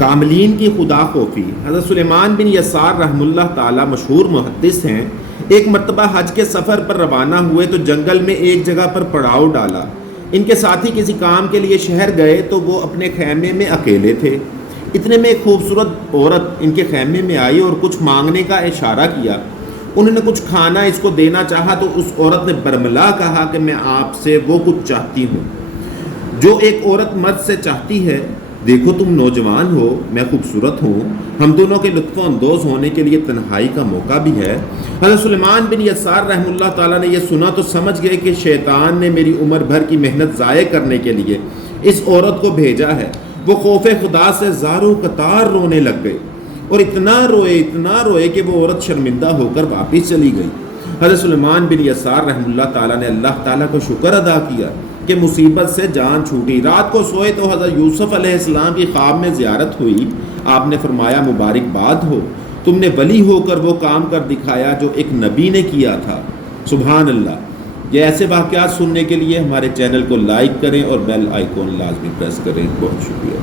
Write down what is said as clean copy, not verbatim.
کاملین کی خدا خوفی۔ حضرت سلیمان بن یسار رحم اللہ تعالی مشہور محدث ہیں۔ ایک مرتبہ حج کے سفر پر روانہ ہوئے تو جنگل میں ایک جگہ پر پڑاؤ ڈالا۔ ان کے ساتھی کسی کام کے لیے شہر گئے تو وہ اپنے خیمے میں اکیلے تھے۔ اتنے میں ایک خوبصورت عورت ان کے خیمے میں آئی اور کچھ مانگنے کا اشارہ کیا۔ انہوں نے کچھ کھانا اس کو دینا چاہا تو اس عورت نے برملا کہا کہ میں آپ سے وہ کچھ چاہتی ہوں جو ایک عورت مرد سے چاہتی ہے۔ دیکھو تم نوجوان ہو، میں خوبصورت ہوں، ہم دونوں کے لطف اندوز ہونے کے لیے تنہائی کا موقع بھی ہے۔ حضرت سلیمان بن یسار رحم اللہ تعالیٰ نے یہ سنا تو سمجھ گئے کہ شیطان نے میری عمر بھر کی محنت ضائع کرنے کے لیے اس عورت کو بھیجا ہے۔ وہ خوف خدا سے زاروں قطار رونے لگ گئے اور اتنا روئے کہ وہ عورت شرمندہ ہو کر واپس چلی گئی۔ حضرت سلیمان بن یسار رحم اللہ تعالیٰ نے اللہ تعالیٰ کو شکر ادا کیا کہ مصیبت سے جان چھوٹی۔ رات کو سوئے تو حضرت یوسف علیہ السلام کی خواب میں زیارت ہوئی۔ آپ نے فرمایا مبارکباد ہو، تم نے ولی ہو کر وہ کام کر دکھایا جو ایک نبی نے کیا تھا۔ سبحان اللہ۔ یہ ایسے واقعات سننے کے لیے ہمارے چینل کو لائک کریں اور بیل آئیکن لازمی پریس کریں۔ بہت شکریہ۔